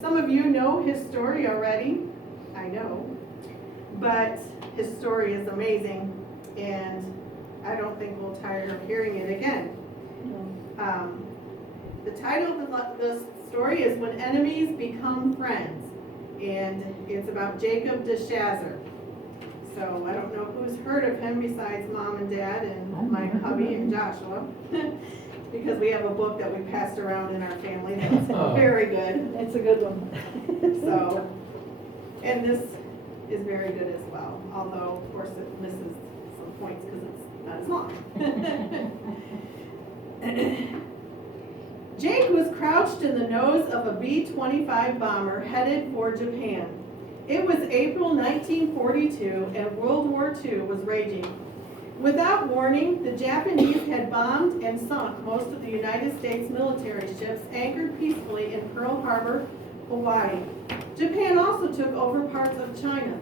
Some of you know his story already, I know, but his story is amazing, and I don't think we'll tire of hearing it again. The title of the story is When Enemies Become Friends, and it's about Jacob DeShazer. So I don't know who's heard of him besides Mom and Dad and my hubby and Joshua. Because we have a book that we passed around in our family that's very good. It's a good one. So, and this is very good as well, although of course it misses some points because it's not as long. Jake was crouched in the nose of a B-25 bomber headed for Japan. It was April 1942 and World War II was raging. Without warning, the Japanese had bombed and sunk most of the United States military ships anchored peacefully in Pearl Harbor, Hawaii. Japan also took over parts of China.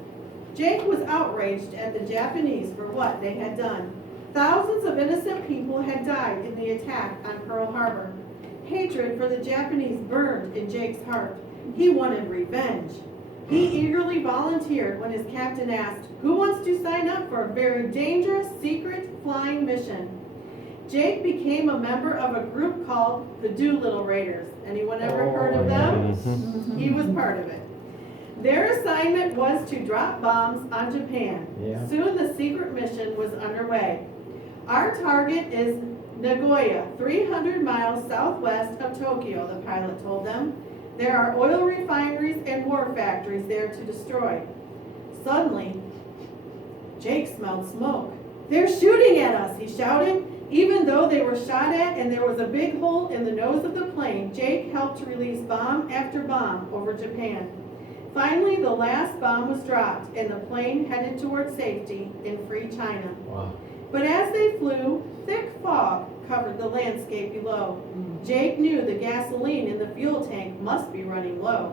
Jake was outraged at the Japanese for what they had done. Thousands of innocent people had died in the attack on Pearl Harbor. Hatred for the Japanese burned in Jake's heart. He wanted revenge. He eagerly volunteered when his captain asked, "Who wants to sign up for a very dangerous secret flying mission?" Jake became a member of a group called the Doolittle Raiders. Anyone ever heard of them? He was part of it. Their assignment was to drop bombs on Japan. Yeah. Soon the secret mission was underway. Our target is Nagoya, 300 miles southwest of Tokyo, the pilot told them. There are oil refineries and war factories there to destroy. Suddenly, Jake smelled smoke. "They're shooting at us," he shouted. Even though they were shot at and there was a big hole in the nose of the plane, Jake helped to release bomb after bomb over Japan. Finally, the last bomb was dropped and the plane headed toward safety in free China. Wow. But as they flew, thick fog covered the landscape below. Jake knew the gasoline in the fuel tank must be running low.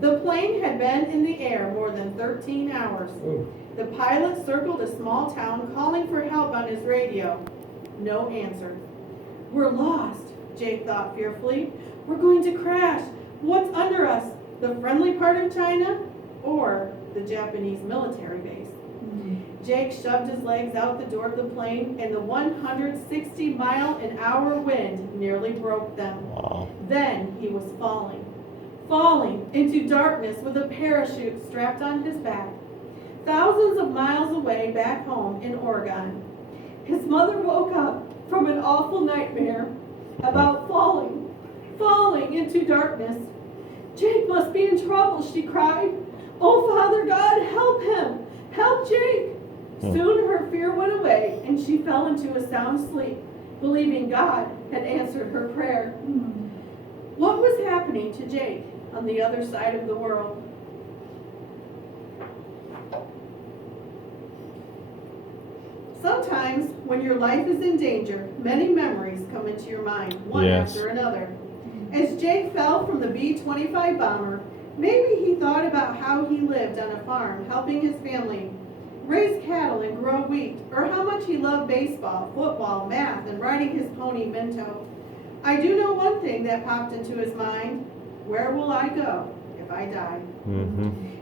The plane had been in the air more than 13 hours. Ooh. The pilot circled a small town calling for help on his radio. No answer. "We're lost," Jake thought fearfully. "We're going to crash. What's under us? The friendly part of China or the Japanese military base?" Jake shoved his legs out the door of the plane, and the 160-mile-an-hour wind nearly broke them. Wow. Then he was falling into darkness with a parachute strapped on his back. Thousands of miles away back home in Oregon, his mother woke up from an awful nightmare about falling into darkness. "Jake must be in trouble," she cried. "Oh, Father God, help him! Help Jake!" Soon her fear went away and she fell into a sound sleep, believing God had answered her prayer. What was happening to Jake on the other side of the world? Sometimes when your life is in danger, many memories come into your mind, one after another. As Jake fell from the B-25 bomber, maybe he thought about how he lived on a farm, helping his family raise cattle and grow wheat, or how much he loved baseball, football, math, and riding his pony Minto. I do know one thing that popped into his mind: where will I go if I die?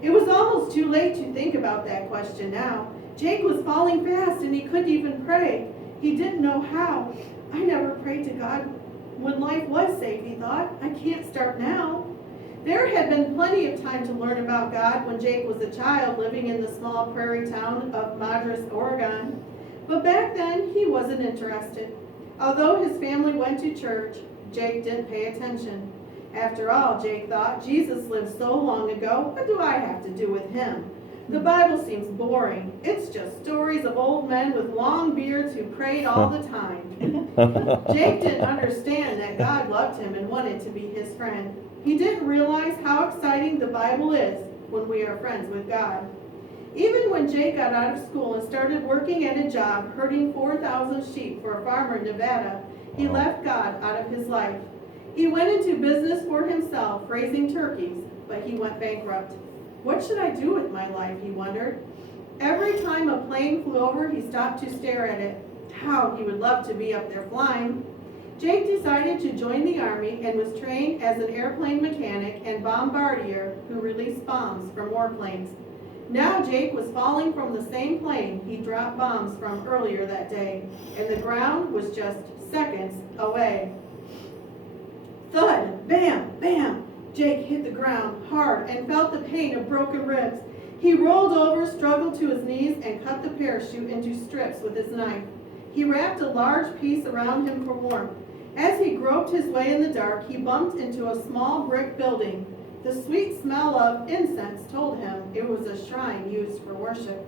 It was almost too late to think about that question now. Jake was falling fast and he couldn't even pray. He didn't know how. "I never prayed to God when life was safe," he thought. "I can't start now." There had been plenty of time to learn about God when Jake was a child living in the small prairie town of Madras, Oregon. But back then, he wasn't interested. Although his family went to church, Jake didn't pay attention. After all, Jake thought, Jesus lived so long ago, what do I have to do with him? The Bible seems boring. It's just stories of old men with long beards who prayed all the time. Jake didn't understand that God loved him and wanted to be his friend. He didn't realize how exciting the Bible is when we are friends with God. Even when Jake got out of school and started working at a job herding 4,000 sheep for a farmer in Nevada, he left God out of his life. He went into business for himself, raising turkeys, but he went bankrupt. What should I do with my life, he wondered. Every time a plane flew over, he stopped to stare at it. How he would love to be up there flying. Jake decided to join the Army and was trained as an airplane mechanic and bombardier who released bombs from warplanes. Now Jake was falling from the same plane he dropped bombs from earlier that day, and the ground was just seconds away. Thud! Bam! Bam! Jake hit the ground hard and felt the pain of broken ribs. He rolled over, struggled to his knees, and cut the parachute into strips with his knife. He wrapped a large piece around him for warmth. As he groped his way in the dark, he bumped into a small brick building. The sweet smell of incense told him it was a shrine used for worship.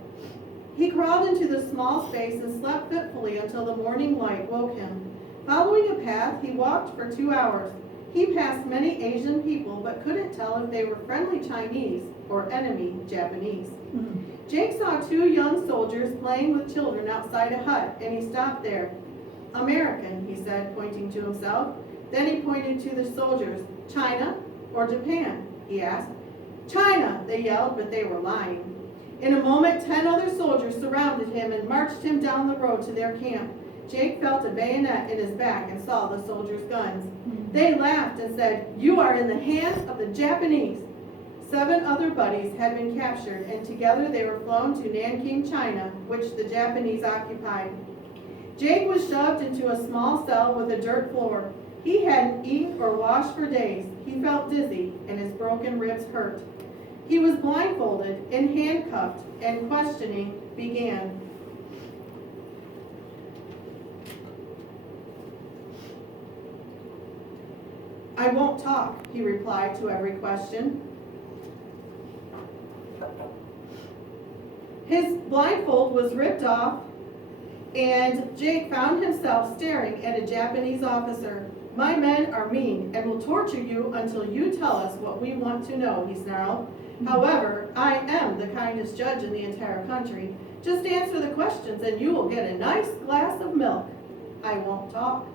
He crawled into the small space and slept fitfully until the morning light woke him. Following a path, he walked for 2 hours. He passed many Asian people, but couldn't tell if they were friendly Chinese or enemy Japanese. Jake saw 2 young soldiers playing with children outside a hut, and he stopped there. American, he said, pointing to himself. Then he pointed to the soldiers. China or Japan, he asked. China, they yelled, but they were lying. In a moment, 10 other soldiers surrounded him and marched him down the road to their camp. Jake felt a bayonet in his back and saw the soldiers' guns. They laughed and said, "You are in the hands of the Japanese." 7 other buddies had been captured, and together they were flown to Nanking, China, which the Japanese occupied. Jake was shoved into a small cell with a dirt floor. He hadn't eaten or washed for days. He felt dizzy, and his broken ribs hurt. He was blindfolded and handcuffed, and questioning began. "I won't talk," he replied to every question. His blindfold was ripped off, and Jake found himself staring at a Japanese officer. "My men are mean and will torture you until you tell us what we want to know," he snarled. "However, I am the kindest judge in the entire country. Just answer the questions and you will get a nice glass of milk." "I won't talk."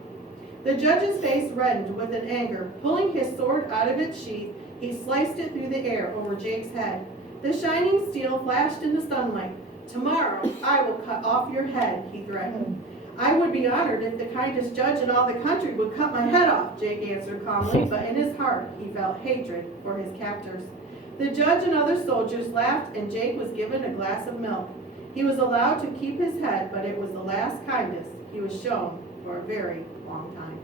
The judge's face reddened with an anger. Pulling his sword out of its sheath, he sliced it through the air over Jake's head. The shining steel flashed in the sunlight. "Tomorrow I will cut off your head," he threatened. "I would be honored if the kindest judge in all the country would cut my head off," Jake answered calmly, but in his heart he felt hatred for his captors. The judge and other soldiers laughed, and Jake was given a glass of milk. He was allowed to keep his head, but it was the last kindness he was shown for a very long time.